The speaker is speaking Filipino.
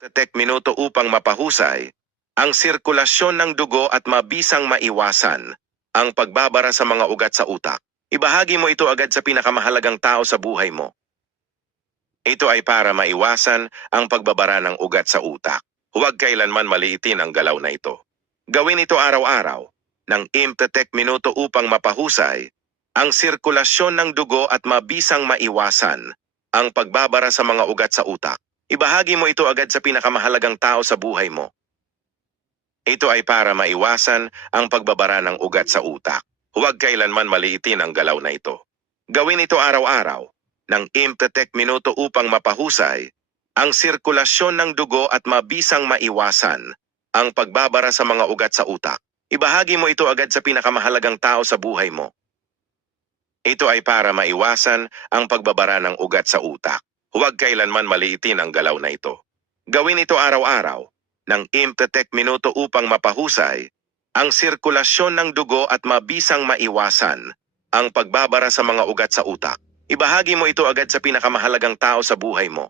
Tek minuto upang mapahusay ang sirkulasyon ng dugo at mabisang maiwasan ang pagbabara sa mga ugat sa utak. Ibahagi mo ito agad sa pinakamahalagang tao sa buhay mo. Ito ay para maiwasan ang pagbabara ng ugat sa utak. Huwag kailanman maliitin ang galaw na ito. Gawin ito araw-araw ng Tek minuto upang mapahusay ang sirkulasyon ng dugo at mabisang maiwasan ang pagbabara sa mga ugat sa utak. Ibahagi mo ito agad sa pinakamahalagang tao sa buhay mo. Ito ay para maiwasan ang pagbabara ng ugat sa utak. Huwag kailanman maliitin ang galaw na ito. Gawin ito araw-araw ng Tek minuto upang mapahusay ang sirkulasyon ng dugo at mabisang maiwasan ang pagbabara sa mga ugat sa utak. Ibahagi mo ito agad sa pinakamahalagang tao sa buhay mo. Ito ay para maiwasan ang pagbabara ng ugat sa utak. Huwag kailanman maliitin ang galaw na ito. Gawin ito araw-araw ng Tek minuto upang mapahusay ang sirkulasyon ng dugo at mabisang maiwasan ang pagbabara sa mga ugat sa utak. Ibahagi mo ito agad sa pinakamahalagang tao sa buhay mo.